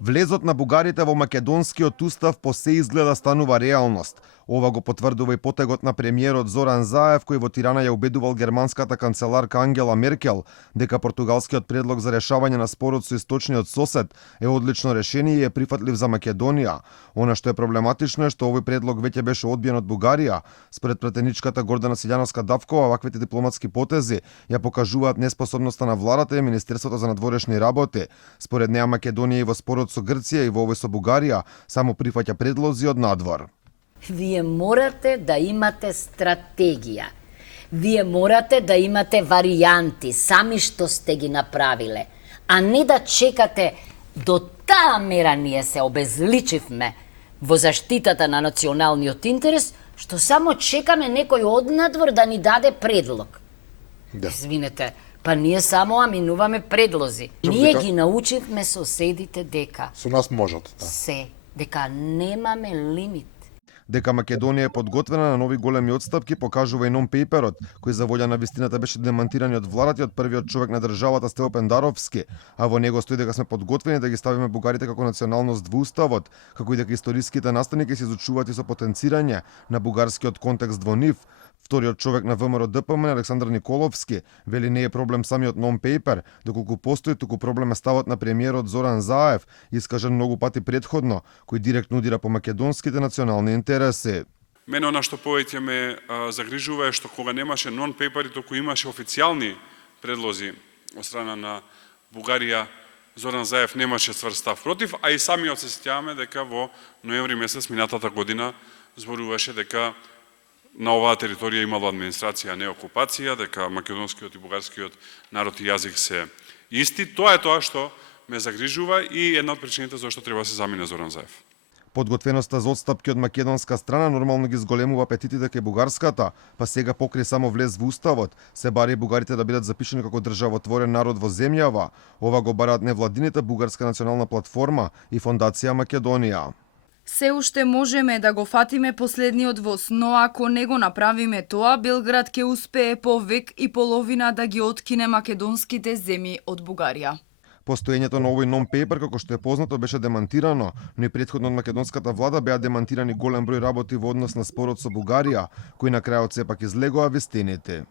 Влезот на бугарите во македонскиот устав по се изгледа станува реалност. Ова го потврдува и потегот на премиерот Зоран Заев, кој во Тирана ја убедувал германската канцеларка Ангела Меркел дека португалскиот предлог за решавање на спорот со источниот сосед е одлично решение и е прифатлив за Македонија. Она што е проблематично е што овој предлог веќе беше одбиен од Бугарија. Според претеничката Гордана Силјановска-Давкова, ваквите дипломатски потези ја покажуваат неспособноста на владата и Министерството за надворешни работи. Според неа Македонија и во спорот со Грција и во овој со Бугарија само прифаќа предлози од надвор. Вие морате да имате стратегија. Вие морате да имате варијанти, сами што сте ги направиле, а не да чекате до таа мера ние се обезличивме во заштитата на националниот интерес, што само чекаме некој однадвор да ни даде предлог. Да. Извинете, па ние само аминуваме предлози. Ние ги научивме соседите дека Со нас можат, да. дека немаме лимит. Дека Македонија е подготвена на нови големи отстапки покажува и нон-пейперот, кој за волја на вистината беше демантиран од владата и од првиот човек на државата Стево Пендаровски, а во него стои дека сме подготвени да ги ставиме бугарите како националност во уставот, како и дека историските настани ќе се изучуваат и со потенцирање на бугарскиот контекст во нив. Вториот човек на ВМРО ДПМН, Александар Николовски, вели не е проблем самиот нон-пейпер, доколку постои туку проблем е ставот на премиерот Зоран Заев, искажан многу пати претходно, кој директно удира по македонските национални интереси. Мене она што повеќе ме загрижува е што кога немаше нон-пейпери, току имаше официјални предлози од страна на Бугарија, Зоран Заев немаше цврст став против, а и самиот се сеќаваме дека во ноември месец минатата година зборуваше дека на оваа територија имало администрација, а не окупација, дека македонскиот и бугарскиот народ и јазик се исти. Тоа е тоа што ме загрижува и една од причините зашто треба да се замине Зоран Заев. Подготвеноста за отстапки од македонска страна нормално ги зголемува апетитите кај бугарската, па сега покри само влез во уставот, се бари бугарите да бидат запишани како државотворен народ во земјава. Ова го бараат невладините Бугарска национална платформа и Фондација Македонија. Се уште можеме да го фатиме последниот воз, но ако не го направиме тоа, Белград ќе успее по век и половина да ги откине македонските земји од Бугарија. Постоењето на овој нон-пейпер, како што е познато, беше демантирано, но и претходно од македонската влада беа демантирани голем број работи во однос на спорот со Бугарија, кои на крајот сепак излегоа вистините.